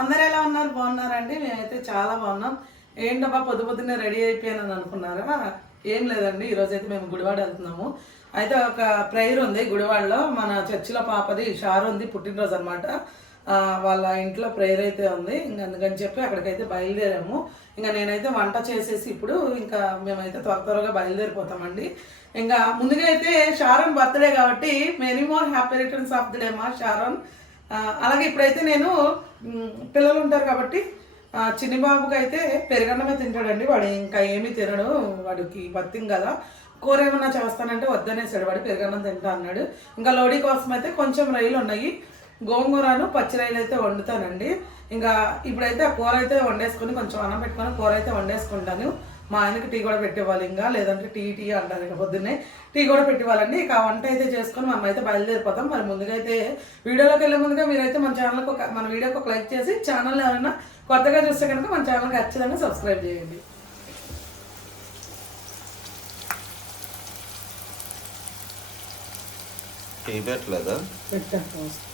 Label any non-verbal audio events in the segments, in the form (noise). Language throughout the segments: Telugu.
అందరు ఎలా ఉన్నారు? బాగున్నారండి. మేమైతే చాలా బాగున్నాం. ఏంటబ్బా పొద్దు పొద్దున్నే రెడీ అయిపోయానని అనుకున్నారా? ఏం లేదండి. ఈరోజు అయితే మేము గుడివాడ వెళ్తున్నాము. అయితే ఒక ప్రేయర్ ఉంది గుడివాడలో. మన చర్చిలో పాపది షారు ఉంది పుట్టినరోజు అనమాట వాళ్ళ ఇంట్లో ప్రేయర్ అయితే ఉంది. ఇంకా అందుకని చెప్పి అక్కడికైతే బయలుదేరాము. ఇంకా నేనైతే వంట చేసేసి ఇప్పుడు ఇంకా మేమైతే త్వర త్వరగా బయలుదేరిపోతామండి. ఇంకా ముందుగా అయితే షారోన్ బర్త్డే కాబట్టి many more happy returns of the day మా షారోన్. అలాగే ఇప్పుడైతే నేను పిల్లలు ఉంటారు కాబట్టి చిన్ని బాబుకి అయితే పెరగన్నమే తింటాడండి. వాడు ఇంకా ఏమీ తినడు. వాడికి బతిం కదా. కూర ఏమన్నా చేస్తానంటే వద్దనేసాడు. వాడు పెరగన్నం తింటా అన్నాడు. ఇంకా లోడీ కోసం అయితే కొంచెం రైలు ఉన్నాయి. గోంగూరను పచ్చి రైలు అయితే వండుతానండి. ఇంకా ఇప్పుడైతే ఆ కూర అయితే వండేసుకొని కొంచెం అన్నం పెట్టుకొని కూర అయితే వండేసుకుంటాను. మా ఆయనకి టీ కూడా పెట్టేవాళ్ళు ఇంకా లేదంటే టీ టీ అంటారు ఇక పొద్దున్నే. టీ కూడా పెట్టేవాళ్ళండి. ఇక ఆ వంట అయితే చేసుకొని మనం అయితే బయలుదేరిపోతాం. మరి ముందుగా అయితే వీడియోలోకి వెళ్ళే ముందుగా మీరైతే మన ఛానల్కి ఒక మన వీడియోకి ఒక లైక్ చేసి ఛానల్ ఎవరైనా కొత్తగా చూస్తే కనుక మన ఛానల్కి ఖచ్చితంగా సబ్స్క్రైబ్ చేయండి. టీ పెట్టలేదా పెట్టాను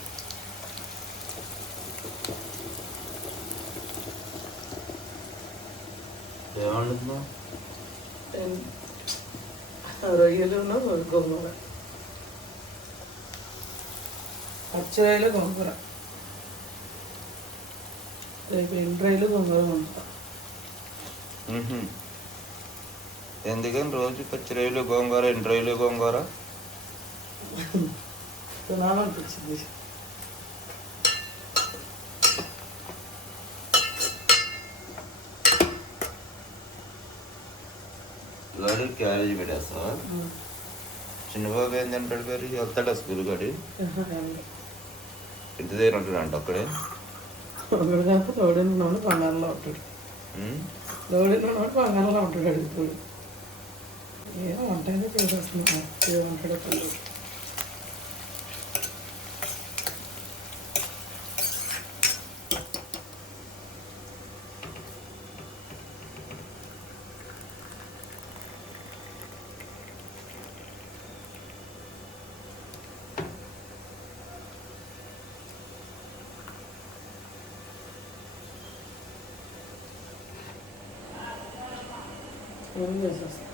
ఏమంటున్నావు రొయ్యలు గోంగూర పచ్చి రొయ్యలు గోంగూర రేపు ఎండు రొయ్యలు గోంగూర వండుతా ఎందుకని రోజు పచ్చి రైలు గోంగూర ఎండు రైలు గోంగూర తినాలనిపించింది గాడి క్యారేజ్ పెట్టేస్తావా? చిన్నబాబు ఏం తింటాడు గారి వెళ్తాడా స్కూల్ గాడి ఇంటి దగ్గర ఉంటాడు అంట అక్కడే ఒకడు బంగారంలో ఉంటాడు. తోడినోడు బంగారంలో ఉంటాడు ఇప్పుడు. ఏమంటాడో తెలియదు ఏం చేసేస్తా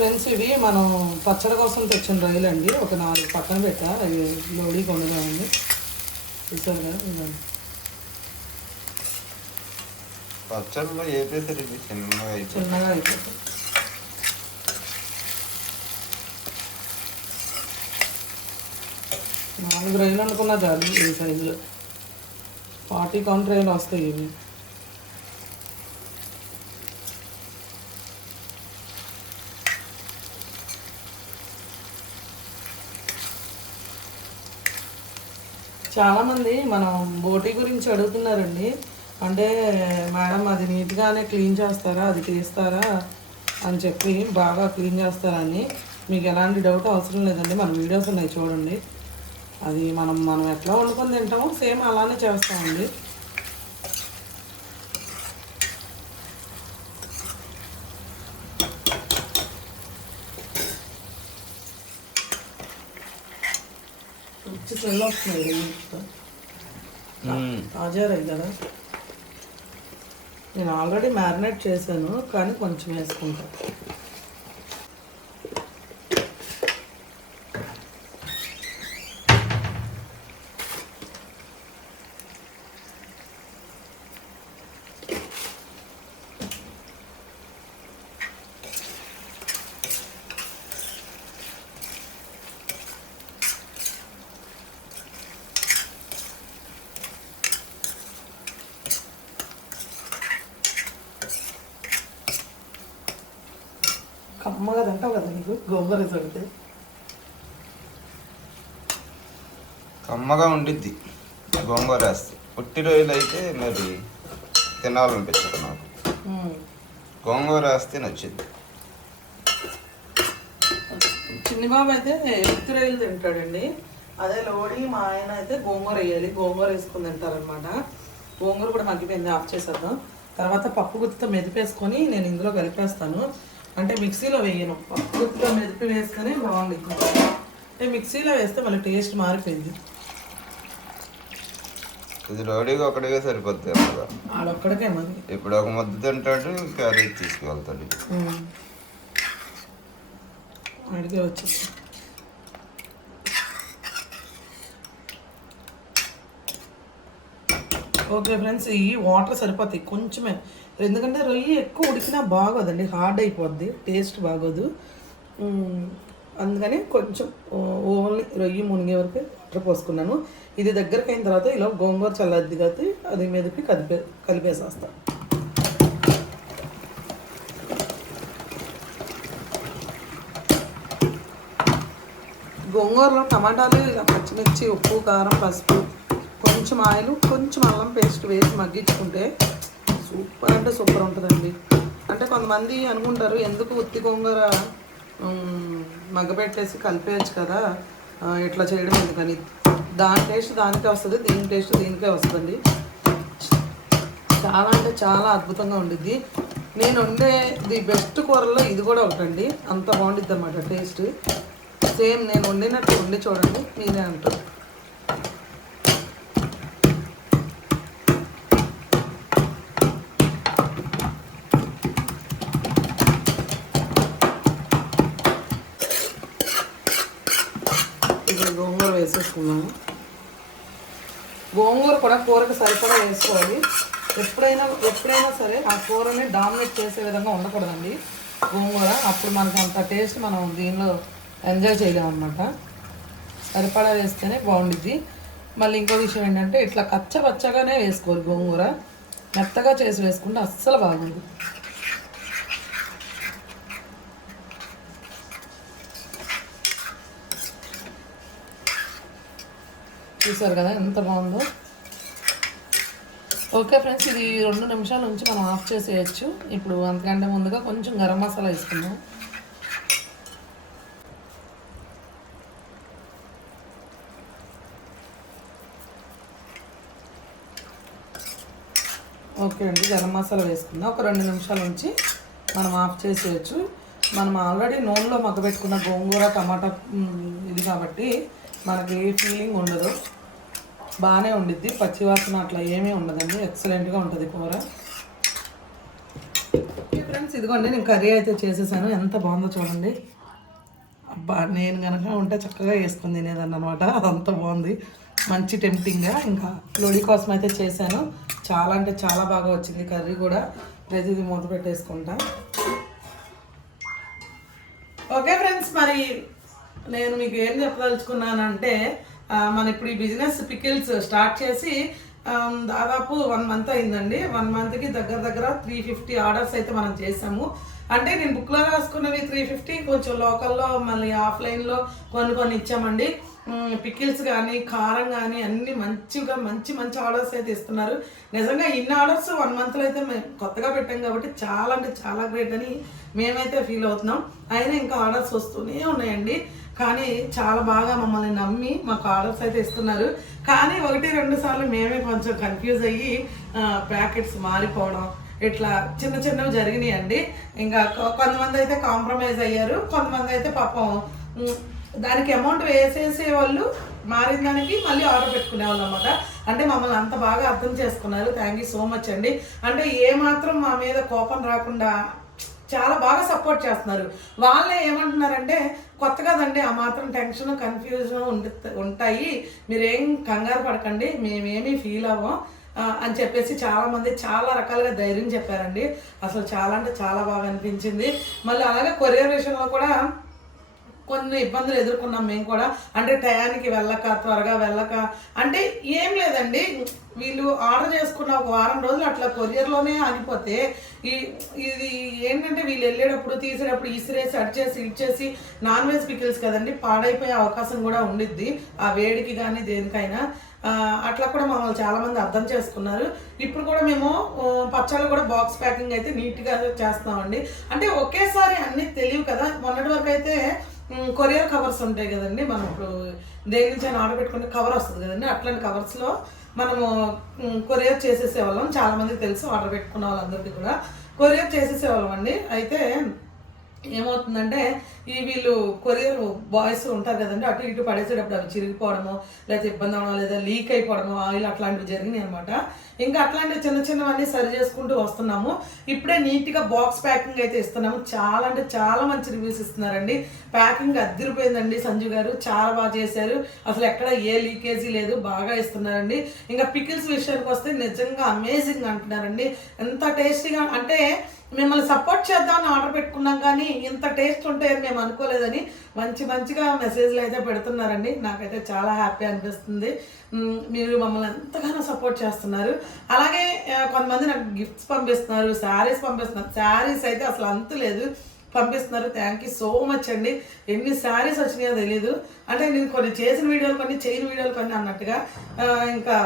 ఫ్రెండ్స్ ఇవి మనం పచ్చడి కోసం తెచ్చిన రొయ్యలు అండి. ఒక నాలుగు పక్కన పెట్టా. అవి లోడీ కొండదామండి చూసారు కదా. పచ్చడిలో ఏ పేసరి చిన్నగా చిన్నగా అయిపోతుంది నాలుగు రైలు అనుకున్నా చాలు ఈ సైజులో ఫార్టీ కౌంట్ రైలు వస్తాయి ఇవి. చాలామంది మనం బోటీ గురించి అడుగుతున్నారండి. అంటే మేడం అది నీట్గానే క్లీన్ చేస్తారా? అది తీస్తారా? అని చెప్పి బాగా క్లీన్ చేస్తారని. మీకు ఎలాంటి డౌట్ అవసరం లేదండి. మన వీడియోస్ ఉన్నాయి చూడండి. అది మనం మనం ఎట్లా వండుకొని తింటామో సేమ్ అలానే చేస్తామండి మంచి స్మెల్ వస్తుంది తాజా రై కదా నేను ఆల్రెడీ మ్యారినేట్ చేశాను కానీ కొంచెం వేసుకుంటాను గోంగూర వేసి కమ్మగా ఉండిద్ది. గోంగూర వేస్తే. పుట్టి రొయ్యలు అయితే మరి తినాలనిపించదు నాకు. గోంగూర వేస్తే నచ్చింది చిన్ని బాబు అయితే ఎత్తు రైలు తింటాడండి. అదే లోడి మా ఆయన అయితే గోంగూర వేయాలి. గోంగూర వేసుకుని తింటారనమాట గోంగూర కూడా మగ్గిపోయింది. ఆఫ్ చేసేద్దాం. తర్వాత పప్పు గుత్తితో మెదిపేసుకొని నేను ఇందులో కలిపేస్తాను. అంటే మిక్సీలో వేయను. పప్పు గుత్తితో మెదిపి వేస్తేనే బాగుంటుంది అంటే మిక్సీలో వేస్తే మళ్ళీ టేస్ట్ మారిపోయింది. ఇది రోడీగా ఒకటిగా సరిపోద్ది అన్నగా ఆడొక్కడికే మరి. ఇప్పుడు ఒక ముద్ద తింటాడు క్యారీ తీసుకువెళ్తాడు అడిగే వచ్చి ఓకే ఫ్రెండ్స్ ఈ వాటర్ సరిపోతాయి కొంచెమే. ఎందుకంటే రొయ్యి ఎక్కువ ఉడికినా బాగోదండి హార్డ్ అయిపోద్ది టేస్ట్ బాగోదు. అందుకని కొంచెం ఓన్లీ రొయ్యి మునిగే వరకు వాటర్ పోసుకున్నాను. ఇది దగ్గరికి అయిన తర్వాత ఇలా గోంగూర చల్లద్ది కాబట్టి అది మీదకి కలిపే కలిపేసేస్తాను గోంగూరలో టమాటాలు ఇలా పచ్చిమిర్చి ఉప్పు కారం పసుపు కొంచెం ఆయిల్ కొంచెం అల్లం పేస్ట్ వేసి మగ్గించుకుంటే సూపర్ అంటే సూపర్ ఉంటుందండి. అంటే కొంతమంది అనుకుంటారు ఎందుకు ఉత్తి గోంగూర మగ్గపెట్టేసి కలిపేయచ్చు కదా ఇట్లా చేయడం ఎందుకని? దాని టేస్ట్ దానికే వస్తుంది దీని టేస్ట్ దీనికే వస్తుంది చాలా అంటే చాలా అద్భుతంగా ఉండిద్ది. నేను వండే ది బెస్ట్ కూరల్లో ఇది కూడా ఒకటండి. అంత బాగుండిద్ది అన్నమాట టేస్ట్. సేమ్ నేను వండినట్టు వండి చూడండి మీరే అంటారు ఇప్పుడు గోంగూర వేసేసుకున్నాము గోంగూర కూడా కూరకు సరిపడా వేసుకోవాలి. ఎప్పుడైనా ఎప్పుడైనా సరే ఆ కూరని డామినేట్ చేసే విధంగా ఉండకూడదండి. గోంగూర అప్పుడు మనకి అంత టేస్ట్ మనం దీనిలో ఎంజాయ్ చేయలేం అనమాట సరిపడా వేస్తేనే బాగుండిద్ది. మళ్ళీ ఇంకో విషయం ఏంటంటే ఇట్లా కచ్చపచ్చగానే వేసుకోవాలి గోంగూర. మెత్తగా చేసి వేసుకుంటే అస్సలు బాగుంది చూసారు కదా ఎంత బాగుందో. ఓకే ఫ్రెండ్స్ ఇది రెండు నిమిషాల నుంచి మనం ఆఫ్ చేసేయచ్చు. ఇప్పుడు అంతకంటే ముందుగా కొంచెం గరం మసాలా వేసుకుందాం. ఓకే అండి గరం మసాలా వేసుకుందాం. ఒక రెండు నిమిషాల నుంచి మనం ఆఫ్ చేసేయచ్చు. మనం ఆల్రెడీ నూనెలో మగ్గబెట్టుకున్న గోంగూర టమాటా ఇది కాబట్టి మనకి ఏ ఫీలింగ్ ఉండదు. బాగానే ఉండిద్ది. పచ్చివాసన అట్లా ఏమీ ఉండదండి. ఎక్సలెంట్గా ఉంటుంది కూర. ఫ్రెండ్స్ ఇదిగోండి నేను కర్రీ అయితే చేసేసాను. ఎంత బాగుందో చూడండి. అబ్బా నేను కనుక ఉంటే చక్కగా వేసుకుని తినేదాన్ని అనమాట అదంత బాగుంది. మంచి టెంప్టింగ్గా ఇంకా లోడీ కోసం అయితే చేశాను. చాలా అంటే చాలా బాగా వచ్చింది కర్రీ కూడా. ప్రతిదీ మూత పెట్టేసుకుంటా. ఓకే ఫ్రెండ్స్ మరి నేను మీకు ఏం చెప్పదలుచుకున్నానంటే మన ఇప్పుడు ఈ బిజినెస్ పికిల్స్ స్టార్ట్ చేసి దాదాపు వన్ మంత్ అయిందండి. వన్ మంత్కి దగ్గర దగ్గర త్రీ ఫిఫ్టీ ఆర్డర్స్ అయితే మనం చేసాము అంటే నేను బుక్లో రాసుకున్నవి త్రీ ఫిఫ్టీ కొంచెం లోకల్లో మళ్ళీ ఆఫ్లైన్లో కొన్ని కొన్ని ఇచ్చామండి. పికిల్స్ కానీ కారం కానీ అన్ని మంచిగా మంచి మంచి ఆర్డర్స్ అయితే ఇస్తున్నారు. నిజంగా ఇన్ని ఆర్డర్స్ వన్ మంత్లో అయితే మేము కొత్తగా పెట్టాం కాబట్టి చాలా అంటే చాలా గ్రేట్ అని మేమైతే ఫీల్ అవుతున్నాం. అయినా ఇంకా ఆర్డర్స్ వస్తూనే ఉన్నాయండి. కానీ చాలా బాగా మమ్మల్ని నమ్మి మాకు ఆర్డర్స్ అయితే ఇస్తున్నారు. కానీ ఒకటి రెండు సార్లు మేమే కొంచెం కన్ఫ్యూజ్ అయ్యి ప్యాకెట్స్ మారిపోవడం ఇట్లా చిన్న చిన్నవి జరిగినాయండి. ఇంకా కొంతమంది అయితే కాంప్రమైజ్ అయ్యారు. కొంతమంది అయితే పాపం దానికి అమౌంట్ వేసేసే వాళ్ళు మారిన దానికి మళ్ళీ ఆర్డర్ పెట్టుకునే వాళ్ళు అనమాట అంటే మమ్మల్ని అంత బాగా అర్థం చేసుకున్నారు. థ్యాంక్ యూ సో మచ్ అండి. అంటే ఏ మాత్రం మా మీద కోపం రాకుండా చాలా బాగా సపోర్ట్ చేస్తున్నారు. వాళ్ళే ఏమంటున్నారంటే కొత్త కదండి ఆ మాత్రం టెన్షన్ కన్ఫ్యూజన్ ఉంటాయి. మీరేం కంగారు పడకండి మేమేమీ ఫీల్ అవ్వం. అని చెప్పేసి చాలామంది చాలా రకాలుగా ధైర్యం చెప్పారండి. అసలు చాలా అంటే చాలా బాగా అనిపించింది. మళ్ళీ అలాగే కొరియర్ విషయంలో కూడా కొన్ని ఇబ్బందులు ఎదుర్కొన్నాం మేము కూడా. అంటే టయానికి వెళ్ళక త్వరగా వెళ్ళక. అంటే ఏం లేదండి. వీళ్ళు ఆర్డర్ చేసుకున్న ఒక వారం రోజులు అట్లా కొరియర్లోనే ఆగిపోతే ఈ ఇది ఏంటంటే వీళ్ళు వెళ్ళేటప్పుడు తీసేటప్పుడు ఇసిరేసి చేసి ఇచ్చేసి నాన్ వెజ్ పికిల్స్ కదండి పాడైపోయే అవకాశం కూడా ఉండిద్ది. ఆ వేడికి కానీ దేనికైనా. అట్లా కూడా మమ్మల్ని చాలామంది అర్థం చేసుకున్నారు. ఇప్పుడు కూడా మేము పచ్చళ్ళు కూడా బాక్స్ ప్యాకింగ్ అయితే నీట్గా చేస్తామండి అంటే ఒకేసారి అన్నీ తెలియవు కదా. మొన్నటి వరకు అయితే కొరియర్ కవర్స్ ఉంటాయి కదండి. మనం ఇప్పుడు దేని నుంచి అయినా ఆర్డర్ పెట్టుకుంటే కవర్ వస్తుంది కదండి. అట్లాంటి కవర్స్లో మనము కొరియర్ చేసేసే వాళ్ళం చాలామందికి తెలుసు ఆర్డర్ పెట్టుకున్న వాళ్ళందరికీ కూడా. కొరియర్ చేసేసేవాళ్ళం అండి. అయితే ఏమవుతుందంటే ఈ వీళ్ళు కొరియర్ బాయ్స్ ఉంటారు కదండి అటు ఇటు పడేసేటప్పుడు అవి చిరిగిపోవడము లేకపోతే ఇబ్బంది అవడం లేదా లీక్ అయిపోవడము ఆయిల్ అట్లాంటివి జరిగినాయి అనమాట ఇంకా అట్లాంటి చిన్న చిన్నవన్నీ సరి చేసుకుంటూ వస్తున్నాము. ఇప్పుడే నీట్గా బాక్స్ ప్యాకింగ్ అయితే ఇస్తున్నాము. చాలా అంటే చాలా మంచి రివ్యూస్ ఇస్తున్నారండి. ప్యాకింగ్ అద్దరిపోయిందండి సంజు గారు. చాలా బాగా చేశారు. అసలు ఎక్కడ ఏ లీకేజీ లేదు బాగా ఇస్తున్నారండి. ఇంకా పికిల్స్ విషయానికి వస్తే నిజంగా అమేజింగ్ అంటున్నారండి. ఎంత టేస్టీగా అంటే మిమ్మల్ని సపోర్ట్ చేద్దామని ఆర్డర్ పెట్టుకున్నాం కానీ ఇంత టేస్ట్ ఉంటే మేము అనుకోలేదని మంచి మంచిగా మెసేజ్లు అయితే పెడుతున్నారండి. నాకైతే చాలా హ్యాపీ అనిపిస్తుంది. మీరు మమ్మల్ని ఎంతగానో సపోర్ట్ చేస్తున్నారు. అలాగే కొంతమంది నాకు గిఫ్ట్స్ పంపిస్తున్నారు శారీస్ పంపిస్తున్నారు. శారీస్ అయితే అసలు అంతు లేదు. పంపిస్తున్నారు. థ్యాంక్ యూ సో మచ్ అండి. ఎన్ని శారీస్ వచ్చినాయో తెలీదు. అంటే నేను కొన్ని చేసిన వీడియోలు కొన్ని చేయని వీడియోలు కొన్ని అన్నట్టుగా ఇంకా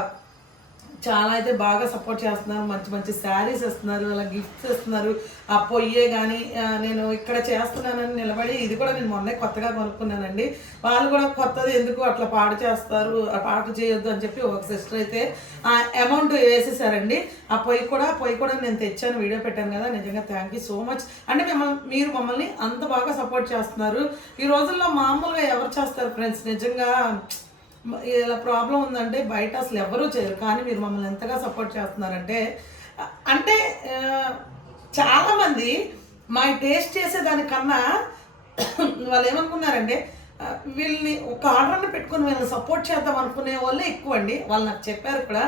చాలా అయితే బాగా సపోర్ట్ చేస్తున్నారు. మంచి మంచి శారీస్ ఇస్తున్నారు అలా గిఫ్ట్స్ ఇస్తున్నారు ఆ పొయ్యే కానీ నేను ఇక్కడ చేస్తున్నానని నిలబడి ఇది కూడా నేను మొన్నే కొత్తగా కొనుక్కున్నానండి. వాళ్ళు కూడా కొత్తది ఎందుకు అట్లా పాడు చేస్తారు? పాడు చేయొద్దు అని చెప్పి ఒక సిస్టర్ అయితే ఆ అమౌంట్ వేసేసారండి. ఆ పొయ్యి కూడా పొయ్యి కూడా నేను తెచ్చాను. వీడియో పెట్టాను కదా. నిజంగా థ్యాంక్ యూ సో మచ్ అంటే మిమ్మల్ని మీరు మమ్మల్ని అంత బాగా సపోర్ట్ చేస్తున్నారు. ఈ రోజుల్లో మామూలుగా ఎవరు చేస్తారు ఫ్రెండ్స్ నిజంగా ఇలా ప్రాబ్లం ఉందంటే బయట అసలు ఎవరూ చేయరు. కానీ మీరు మమ్మల్ని ఎంతగా సపోర్ట్ చేస్తున్నారంటే అంటే చాలామంది మా టేస్ట్ చేసేదానికన్నా (coughs) వాళ్ళు ఏమనుకున్నారంటే వీళ్ళని ఒక ఆర్డర్ని పెట్టుకుని వీళ్ళని సపోర్ట్ చేద్దాం అనుకునే వాళ్ళే ఎక్కువ అండి వాళ్ళు నాకు చెప్పారు కూడా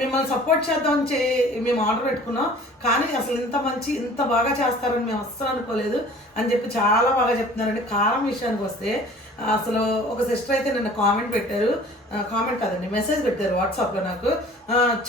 మిమ్మల్ని సపోర్ట్ చేద్దామని చే మేము ఆర్డర్ పెట్టుకున్నాం. కానీ అసలు ఇంత మంచి ఇంత బాగా చేస్తారని మేము అస్సలు అనుకోలేదు అని చెప్పి చాలా బాగా చెప్తున్నారండి. కారం విషయానికి వస్తే అసలు ఒక సిస్టర్ అయితే నిన్న కామెంట్ పెట్టారు. కామెంట్ కాదండి మెసేజ్ పెట్టారు వాట్సాప్లో నాకు.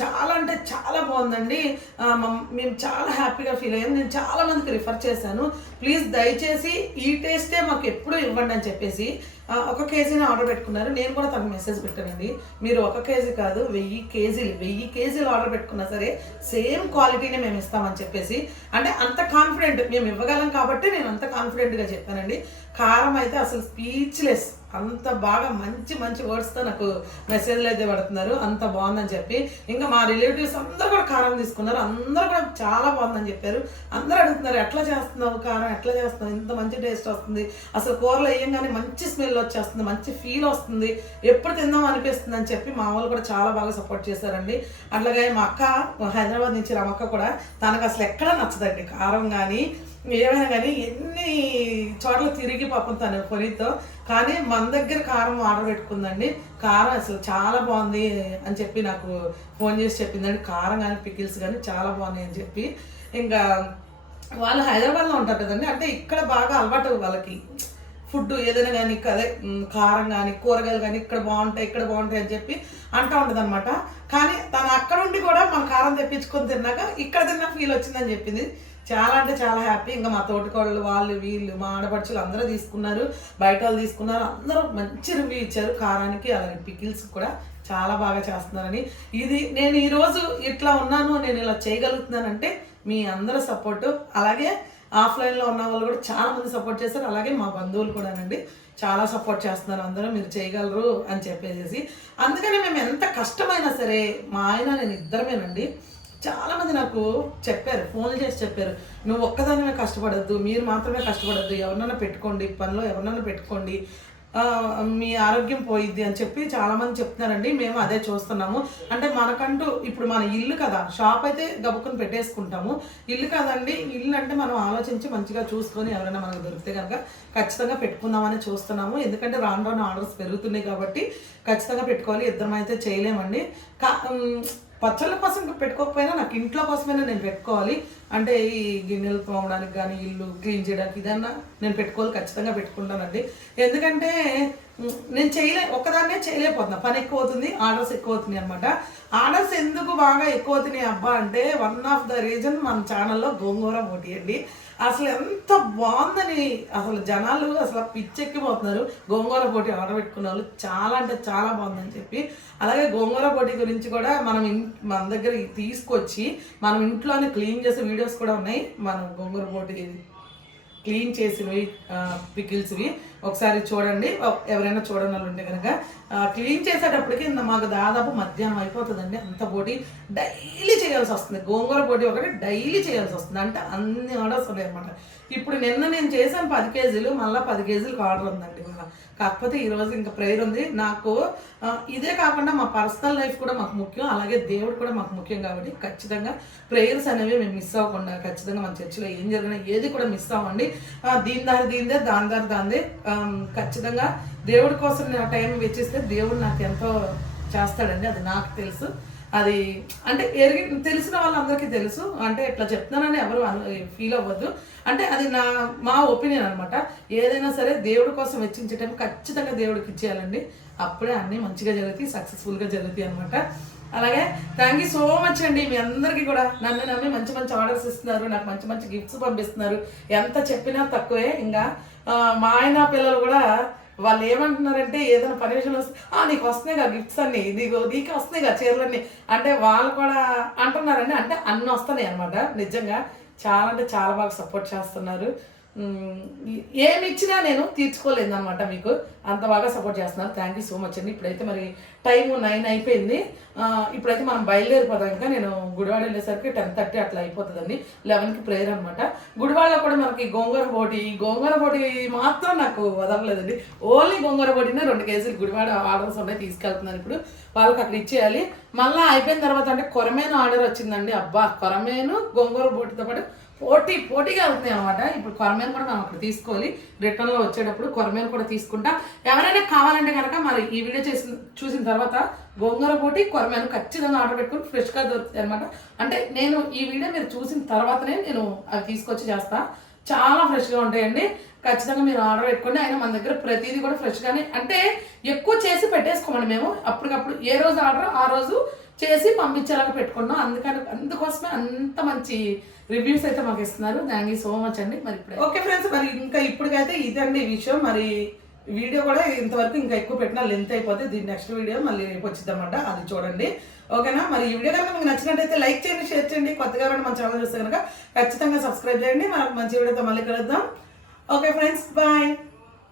చాలా అంటే చాలా బాగుందండి. మమ్- మేము చాలా హ్యాపీగా ఫీల్ అయ్యాము నేను చాలా మందికి రిఫర్ చేశాను. ప్లీజ్ దయచేసి ఈ టేస్టే మాకు ఎప్పుడూ ఇవ్వండి అని చెప్పేసి ఒక కేజీని ఆర్డర్ పెట్టుకున్నారు. నేను కూడా తనకు మెసేజ్ పెట్టానండి. మీరు ఒక కేజీ కాదు వెయ్యి కేజీలు వెయ్యి కేజీలు ఆర్డర్ పెట్టుకున్నా సరే సేమ్ క్వాలిటీనే మేము ఇస్తామని చెప్పేసి అంటే అంత కాన్ఫిడెంట్ మేము ఇవ్వగలం కాబట్టి నేను అంత కాన్ఫిడెంట్గా చెప్పానండి. కారం అయితే అసలు స్పీచ్లెస్ అంత బాగా మంచి మంచి వర్డ్స్తో నాకు మెసేజ్లు అయితే పెడుతున్నారు. అంత బాగుందని చెప్పి. ఇంకా మా రిలేటివ్స్ అందరూ కూడా కారం తీసుకున్నారు. అందరూ కూడా చాలా బాగుందని చెప్పారు. అందరూ అడుగుతున్నారు ఎట్లా చేస్తున్నావు కారం? ఎట్లా చేస్తున్నావు? ఇంత మంచి టేస్ట్ వస్తుంది. అసలు కూరలో వేయంగానే మంచి స్మెల్ వచ్చేస్తుంది. మంచి ఫీల్ వస్తుంది. ఎప్పుడు తిందాం అనిపిస్తుంది అని చెప్పి మా వాళ్ళు కూడా చాలా బాగా సపోర్ట్ చేశారండి. అట్లాగే మా అక్క హైదరాబాద్ నుంచి రమక్క కూడా తనకు అసలు ఎక్కడ నచ్చదండి. కారం కానీ ఏమైనా కానీ ఎన్ని చోట్ల తిరిగి పాపం తను పొలితో కానీ మన దగ్గర కారం ఆర్డర్ పెట్టుకుందండి. కారం అసలు చాలా బాగుంది అని చెప్పి నాకు ఫోన్ చేసి చెప్పిందండి. కారం కానీ పికిల్స్ కానీ చాలా బాగున్నాయి అని చెప్పి. ఇంకా వాళ్ళు హైదరాబాద్లో ఉంటారు కదండి. అంటే ఇక్కడ బాగా అలవాటు వాళ్ళకి. ఫుడ్ ఏదైనా కానీ అదే కారం కానీ కూరగాయలు కానీ ఇక్కడ బాగుంటాయి ఇక్కడ బాగుంటాయి అని చెప్పి అంటూ ఉంటుంది అనమాట కానీ తను అక్కడ ఉండి కూడా మన కారం తెప్పించుకొని తిన్నాక ఇక్కడ తిన్న ఫీల్ వచ్చిందని చెప్పింది. చాలా అంటే చాలా హ్యాపీ ఇంకా మా తోటికోళ్ళు వాళ్ళు వీళ్ళు మా ఆడపడుచులు అందరూ తీసుకున్నారు. బయట వాళ్ళు తీసుకున్నారు. అందరూ మంచి రివ్యూ ఇచ్చారు. కారానికి అలాగే పికిల్స్ కూడా చాలా బాగా చేస్తున్నారని. ఇది నేను ఈరోజు ఇట్లా ఉన్నాను నేను ఇలా చేయగలుగుతున్నానంటే మీ అందరి సపోర్టు అలాగే ఆఫ్లైన్లో ఉన్న వాళ్ళు కూడా చాలా మంది సపోర్ట్ చేస్తారు అలాగే మా బంధువులు కూడానండి చాలా సపోర్ట్ చేస్తున్నారు. అందరూ మీరు చేయగలరు అని చెప్పేసి. అందుకని మేము ఎంత కష్టమైనా సరే మా ఆయన నేను ఇద్దరమేనండి. చాలామంది నాకు చెప్పారు ఫోన్లు చేసి చెప్పారు నువ్వు ఒక్కదానిమే కష్టపడద్దు మీరు మాత్రమే కష్టపడద్దు ఎవరినైనా పెట్టుకోండి పనిలో ఎవరినైనా పెట్టుకోండి మీ ఆరోగ్యం పోయిద్ది అని చెప్పి చాలామంది చెప్తున్నారండి. మేము అదే చూస్తున్నాము. అంటే మనకంటూ ఇప్పుడు మన ఇల్లు కదా షాప్ అయితే గబుక్కుని పెట్టేసుకుంటాము. ఇల్లు కదండి ఇల్లు అంటే మనం ఆలోచించి మంచిగా చూసుకొని ఎవరైనా మనకు దొరికితే కనుక ఖచ్చితంగా పెట్టుకుందామని చూస్తున్నాము. ఎందుకంటే రాను రాను ఆర్డర్స్ పెరుగుతున్నాయి కాబట్టి ఖచ్చితంగా పెట్టుకోవాలి ఇద్దరం అయితే చేయలేమండి. కా పచ్చళ్ళ కోసం పెట్టుకోకపోయినా నాకు ఇంట్లో కోసమైనా నేను పెట్టుకోవాలి. అంటే ఈ గిన్నెలు తోమడానికి కానీ ఇల్లు క్లీన్ చేయడానికి ఇదన్నా నేను పెట్టుకోవాలి ఖచ్చితంగా పెట్టుకుంటానండి. ఎందుకంటే నేను చేయలే ఒక్కదాన్నే చేయలేకపోతున్నా. పని ఎక్కువ అవుతుంది ఆర్డర్స్ ఎక్కువ అవుతున్నాయి అనమాట ఆర్డర్స్ ఎందుకు బాగా ఎక్కువ అవుతున్నాయి అబ్బా అంటే వన్ ఆఫ్ ద రీజన్ మన ఛానల్లో గోంగూర పోటీ అండి. అసలు ఎంత బాగుందని అసలు జనాలు అసలు పిచ్చెక్కిపోతున్నారు. గోంగూర పోటీ ఆర్డర్ పెట్టుకున్న వాళ్ళు చాలా అంటే చాలా బాగుందని చెప్పి. అలాగే గోంగూర పోటీ గురించి కూడా మనం ఇన్ మన దగ్గర తీసుకొచ్చి మనం ఇంట్లోనే క్లీన్ చేసే వీడియోస్ కూడా ఉన్నాయి. మనం గోంగూర పోటీ క్లీన్ చేసినవి పికిల్స్వి. ఒకసారి చూడండి. ఎవరైనా చూడని వాళ్ళు ఉంటే కనుక క్లీన్ చేసేటప్పటికి ఇంత మాకు దాదాపు మధ్యాహ్నం అయిపోతుందండి. అంత పోటీ డైలీ చేయాల్సి వస్తుంది. గోంగూర పోటీ ఒకటి డైలీ చేయాల్సి వస్తుంది. అంటే అన్ని ఆర్డర్స్ ఉన్నాయి అనమాట ఇప్పుడు నిన్న నేను చేశాను పది కేజీలు మళ్ళీ పది కేజీలకు ఆర్డర్ ఉందండి ఇవాళ. కాకపోతే ఈరోజు ఇంకా ప్రేయర్ ఉంది. నాకు ఇదే కాకుండా మా పర్సనల్ లైఫ్ కూడా మాకు ముఖ్యం. అలాగే దేవుడు కూడా మాకు ముఖ్యం కాబట్టి ఖచ్చితంగా ప్రేయర్స్ అనేవి మేము మిస్ అవ్వకుండా ఖచ్చితంగా మన చర్చిలో ఏం జరిగినా ఏది కూడా మిస్ అవ్వండి. దీని దారి దీనిదే దాని దారి దాందే ఖచ్చితంగా దేవుడి కోసం నేను టైం వెచ్చిస్తే దేవుడు నాకు ఎంతో చేస్తాడండి అది నాకు తెలుసు. అది అంటే ఎరిగి తెలిసిన వాళ్ళందరికీ తెలుసు. అంటే ఇట్లా చెప్తున్నానని ఎవరు ఫీల్ అవ్వద్దు. అంటే అది నా మా ఒపీనియన్ అనమాట ఏదైనా సరే దేవుడి కోసం వెచ్చించే టైం ఖచ్చితంగా దేవుడికి ఇచ్చేయాలండి. అప్పుడే అన్నీ మంచిగా జరుగుతాయి సక్సెస్ఫుల్గా జరుగుతాయి అనమాట అలాగే థ్యాంక్ యూ సో మచ్ అండి. మీ అందరికీ కూడా నన్ను నమ్మి మంచి మంచి ఆర్డర్స్ ఇస్తున్నారు నాకు మంచి మంచి గిఫ్ట్స్ పంపిస్తున్నారు. ఎంత చెప్పినా తక్కువే. ఇంకా మా ఆయన పిల్లలు కూడా వాళ్ళు ఏమంటున్నారంటే ఏదైనా పని విషయంలో వస్తే "ఆ, నీకు వస్తున్నాయి కదా గిఫ్ట్స్ అన్ని నీకు నీకు వస్తున్నాయి కదా చీరలన్నీ. అంటే వాళ్ళు కూడా అంటున్నారండి. అంటే అన్నీ వస్తున్నాయి అనమాట నిజంగా. చాలా అంటే చాలా బాగా సపోర్ట్ చేస్తున్నారు. ఏమి ఇచ్చినా నేను తీర్చుకోలేదు అనమాట మీకు. అంత బాగా సపోర్ట్ చేస్తున్నారు. థ్యాంక్ యూ సో మచ్ అండి. ఇప్పుడైతే మరి టైం నైన్ అయిపోయింది. ఇప్పుడైతే మనం బయలుదేరిపోదాం. ఇంకా నేను గుడివాడ వెళ్ళేసరికి టెన్ థర్టీ అట్లా అయిపోతుందండి. లెవెన్కి ప్రేయర్ అనమాట గుడివాడలో కూడా మనకి గోంగూర పోటీ ఈ గోంగూర పోటీ మాత్రం నాకు వదలలేదండి. ఓన్లీ గోంగూర పోటీనే రెండు కేజీలు గుడివాడ ఆర్డర్స్ ఉన్నాయి తీసుకెళ్తున్నాను ఇప్పుడు. వాళ్ళకి అక్కడ ఇచ్చేయాలి. మళ్ళీ అయిపోయిన తర్వాత అంటే కొరమేను ఆర్డర్ వచ్చిందండి. అబ్బా కొరమేను గోంగూర బోటితో పాటు పోటీ పోటీగా అవుతున్నాయి అనమాట ఇప్పుడు కొరమేలు కూడా మనం అక్కడ తీసుకోవాలి. రిటర్న్లో వచ్చేటప్పుడు కొరమేలు కూడా తీసుకుంటా. ఎవరైనా కావాలంటే కనుక మరి ఈ వీడియో చేసిన చూసిన తర్వాత గోంగూర పోటీ కొరమేలు ఖచ్చితంగా ఆర్డర్ పెట్టుకుని ఫ్రెష్గా దొరుకుతాయి అనమాట అంటే నేను ఈ వీడియో మీరు చూసిన తర్వాతనే నేను అవి తీసుకొచ్చి చేస్తా. చాలా ఫ్రెష్గా ఉంటాయండి. ఖచ్చితంగా మీరు ఆర్డర్ పెట్టుకోండి అయినా మన దగ్గర ప్రతిదీ కూడా ఫ్రెష్గానే అంటే ఎక్కువ చేసి పెట్టేసుకోమండి మేము. అప్పటికప్పుడు ఏ రోజు ఆర్డర్ ఆ రోజు చేసి పంపించేలాగా పెట్టుకున్నాం. అందుకని అందుకోసమే అంత మంచి రివ్యూస్ అయితే మాకు ఇస్తున్నారు. థ్యాంక్ యూ సో మచ్ అండి. మరి ఇప్పుడు. ఓకే ఫ్రెండ్స్ మరి ఇంకా ఇప్పటికైతే ఇదండి ఈ విషయం. మరి వీడియో కూడా ఇంతవరకు ఇంకా ఎక్కువ పెట్టినా లెంత్ అయిపోతే దీని నెక్స్ట్ వీడియో మళ్ళీ రేపు వచ్చిందన్నమాట అది చూడండి. ఓకేనా? మరి ఈ వీడియో కనుక మీకు నచ్చినట్టయితే లైక్ చేయండి షేర్ చేయండి. కొత్తగా ఎవరైనా మన ఛానల్ చూస్తే కనుక ఖచ్చితంగా సబ్స్క్రైబ్ చేయండి. మనకు మంచి వీడియోతో మళ్ళీ కలుద్దాం. Okay friends bye.